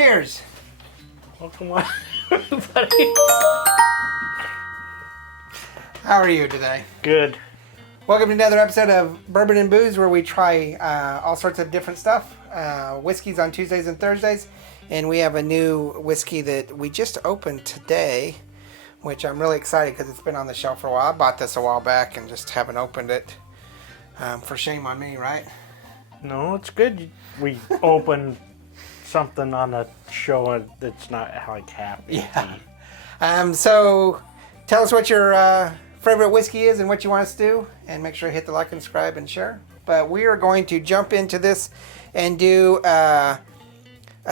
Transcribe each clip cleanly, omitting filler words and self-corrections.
Cheers. Welcome on, everybody. How are you today? Good. Welcome to another episode of Bourbon and Booze, where we try all sorts of different stuff. Whiskeys on Tuesdays and Thursdays. And we have a new whiskey that we just opened today, which I'm really excited because it's been on the shelf for a while. I bought this a while back and just haven't opened it. For shame on me, right? No, it's good. We opened something on a show that's not like happy. Yeah. So tell us what your favorite whiskey is and what you want us to do, and make sure you hit the like and subscribe and share. But we are going to jump into this and do a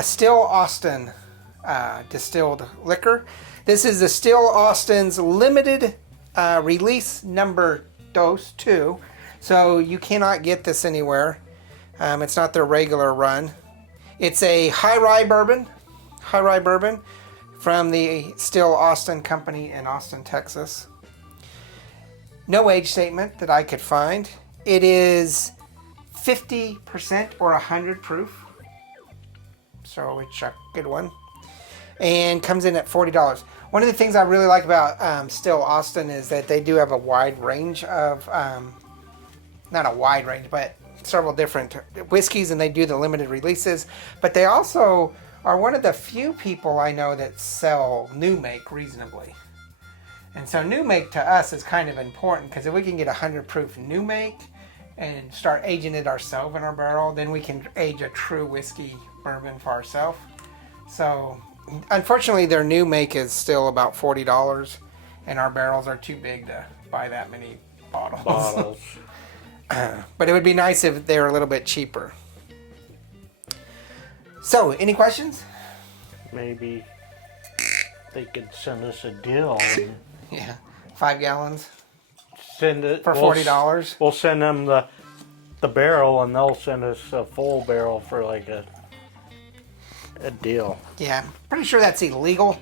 Still Austin distilled liquor. This is the Still Austin's limited release number 2. So you cannot get this anywhere. It's not their regular run. It's a high rye bourbon from the Still Austin Company in Austin, Texas. No age statement that I could find. It is 50% or 100 proof. So it's a good one. And comes in at $40. One of the things I really like about Still Austin is that they do have a wide range of, not a wide range, but several different whiskeys, and they do the limited releases. But they also are one of the few people I know that sell new make reasonably. And so new make to us is kind of important, because if we can get 100 proof new make and start aging it ourselves in our barrel, then we can age a true whiskey bourbon for ourselves. So unfortunately their new make is still about $40, and our barrels are too big to buy that many bottles. But it would be nice if they were a little bit cheaper. So, any questions? Maybe they could send us a deal. Yeah, 5 gallons. Send it for $40. We'll send them the barrel, and they'll send us a full barrel for like a deal. Yeah, pretty sure that's illegal.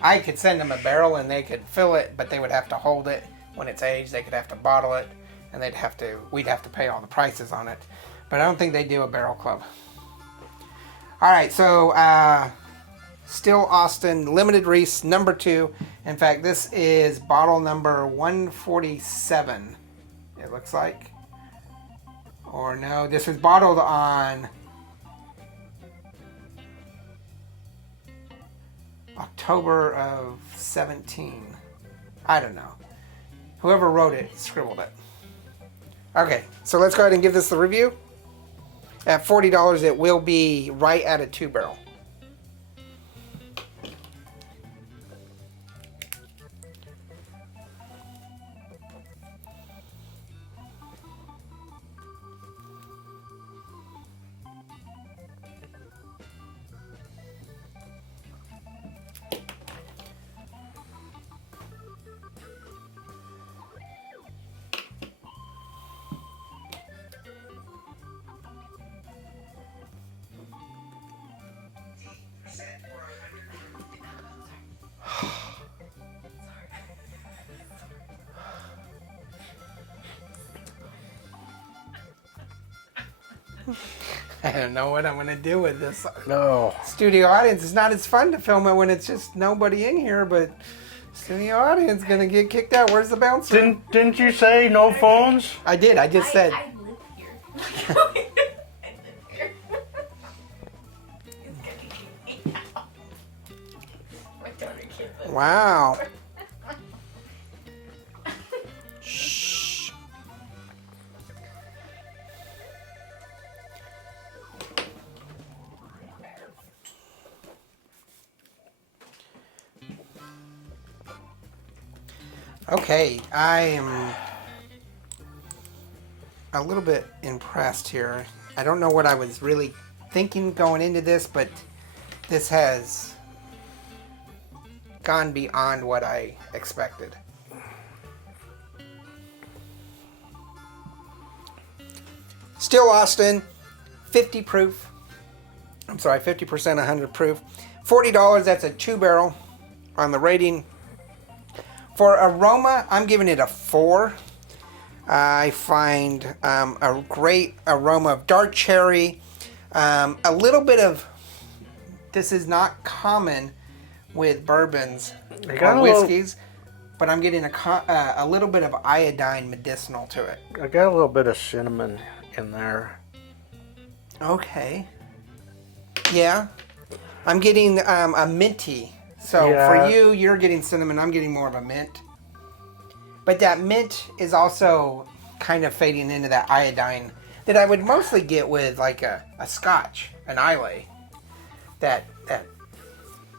I could send them a barrel and they could fill it, but they would have to hold it. When it's aged, they could have to bottle it, and we'd have to pay all the prices on it. But I don't think they do a barrel club. All right, so Still Austin limited release number 2. In fact, this is bottle number 147. It looks like, or no, this was bottled on October of 17. I don't know. Whoever wrote it scribbled it. Okay, so let's go ahead and give this the review. At $40, it will be right at a 2 barrel. I don't know what I'm going to do with this. No. Studio audience. It's not as fun to film it when it's just nobody in here, but studio audience going to get kicked out. Where's the bouncer? Didn't you say no phones? I did. I just said. I live here. I live here. It's going to kick me out. My daughter can't live. Wow. Shh. Okay, I am a little bit impressed here. I don't know what I was really thinking going into this, but this has gone beyond what I expected. Still Austin, 50 proof. I'm sorry, 50%, 100 proof. $40, that's a 2 barrel on the rating. For aroma, I'm giving it a 4. I find a great aroma of dark cherry, A little bit of, this is not common with bourbons or whiskeys, but I'm getting a little bit of iodine medicinal to it. I got a little bit of cinnamon in there. Okay. Yeah. I'm getting a minty. So Yeah. for you, you're getting cinnamon. I'm getting more of a mint. But that mint is also kind of fading into that iodine that I would mostly get with like a scotch, an Islay. That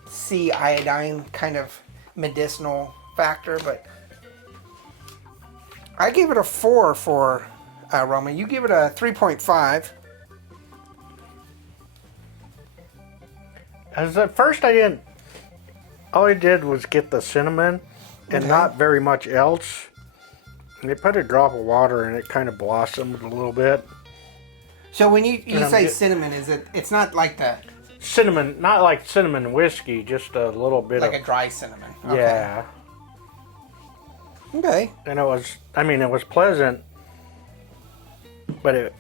sea iodine kind of medicinal factor. But I gave it a 4 for Roma. You give it a 3.5. As at first I didn't. All I did was get the cinnamon and not very much else. And they put a drop of water and it kind of blossomed a little bit. So when you say cinnamon, it's not like the Cinnamon, not like cinnamon whiskey, just a little bit like of a dry cinnamon. Okay. yeah. Okay. And it was pleasant, but it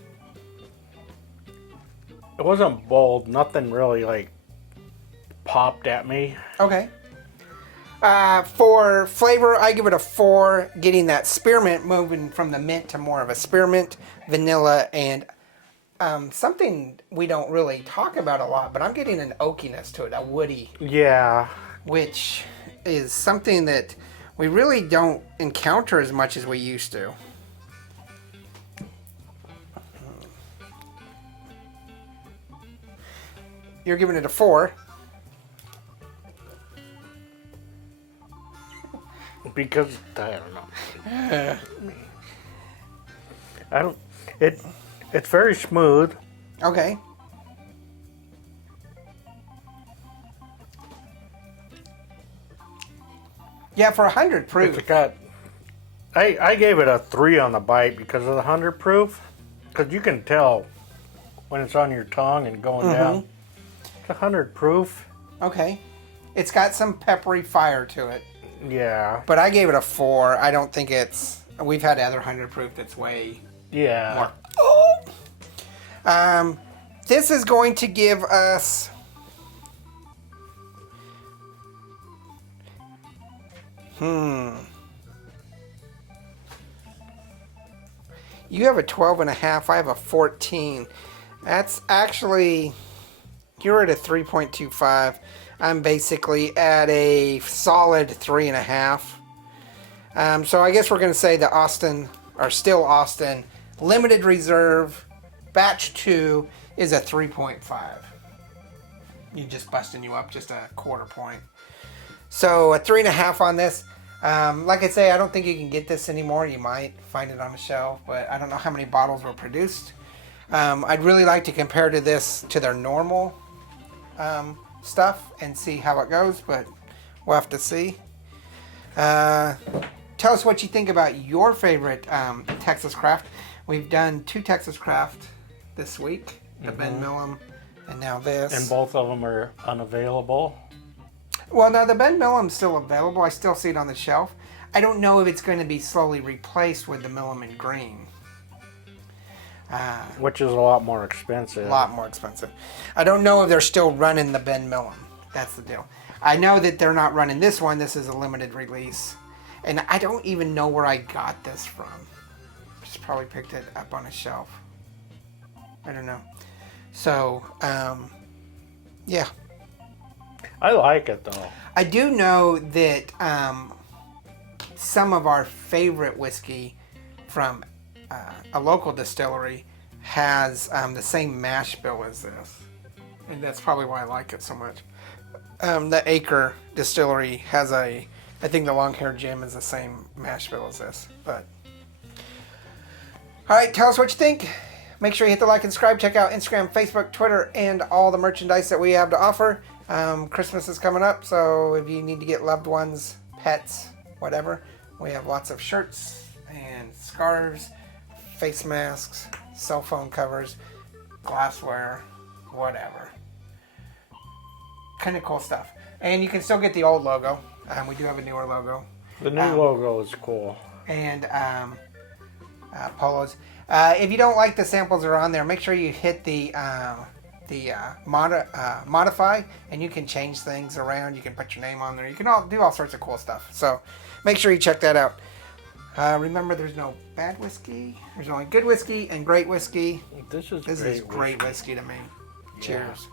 wasn't bold. Nothing really like popped at me. Okay. For flavor, I give it a 4, getting that spearmint, moving from the mint to more of a spearmint, vanilla, and something we don't really talk about a lot, but I'm getting an oakiness to it, a woody, Yeah. which is something that we really don't encounter as much as we used to. You're giving it a 4. Because I don't know. It's very smooth. Okay. Yeah, for 100 proof. It's got. I gave it a 3 on the bite because of the 100 proof. Because you can tell when it's on your tongue and going down. It's 100 proof. Okay. It's got some peppery fire to it. Yeah. But I gave it a 4. I don't think it's... We've had other 100 proof that's way Yeah. more. This is going to give us... You have a 12.5. I have a 14. That's actually... You're at a 3.25. I'm basically at a solid 3.5. So I guess we're going to say the Austin, or still Austin, limited reserve, batch 2 is a 3.5. You just busting you up just a quarter point. So a 3.5 on this. Like I say, I don't think you can get this anymore. You might find it on the shelf, but I don't know how many bottles were produced. I'd really like to compare to this to their normal stuff and see how it goes, but we'll have to see. Tell us what you think about your favorite Texas craft. We've done 2 Texas craft this week, the Ben Millum and now this. And both of them are unavailable. Well, no, the Ben Millum's still available. I still see it on the shelf. I don't know if it's going to be slowly replaced with the Millum in green. Which is a lot more expensive. A lot more expensive. I don't know if they're still running the Ben Millum. That's the deal. I know that they're not running this one. This is a limited release. And I don't even know where I got this from. Just probably picked it up on a shelf. I don't know. So, yeah. I like it though. I do know that some of our favorite whiskey from a local distillery has the same mash bill as this. And that's probably why I like it so much. The Acre Distillery has I think the Long Hair Jim is the same mash bill as this. But all right, tell us what you think. Make sure you hit the like and subscribe. Check out Instagram, Facebook, Twitter, and all the merchandise that we have to offer. Christmas is coming up, so if you need to get loved ones, pets, whatever, we have lots of shirts and scarves, face masks, cell phone covers, glassware, whatever. Kind of cool stuff. And you can still get the old logo. We do have a newer logo. The new logo is cool. And polos. If you don't like the samples that are on there, make sure you hit the modify, and you can change things around. You can put your name on there. You can do all sorts of cool stuff. So make sure you check that out. Remember, there's no bad whiskey. There's only good whiskey and great whiskey. This is great whiskey to me. Yeah. Cheers.